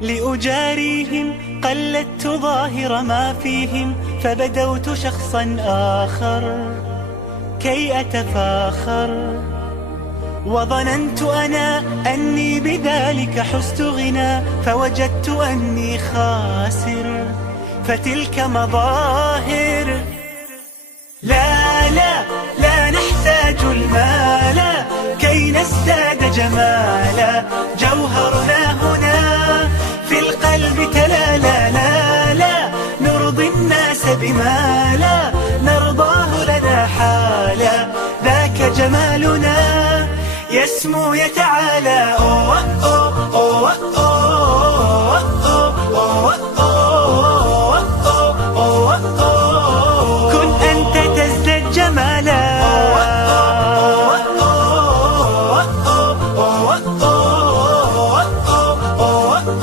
لأجاريهم قلدت ظاهر ما فيهم، فبدوت شخصا آخر كي أتفاخر. وظننت أنا أني بذلك حزت غنى، فوجدت أني خاسر، فتلك مظاهر. لا لا لا نحتاج المال كي نزداد جمالا، جوهرنا هنا في القلب تلالا. لا لا نرضي الناس بما لا نرضاه لنا حالا، ذاك جمالنا يسمو يتعالى. أوه أوه أوه أوه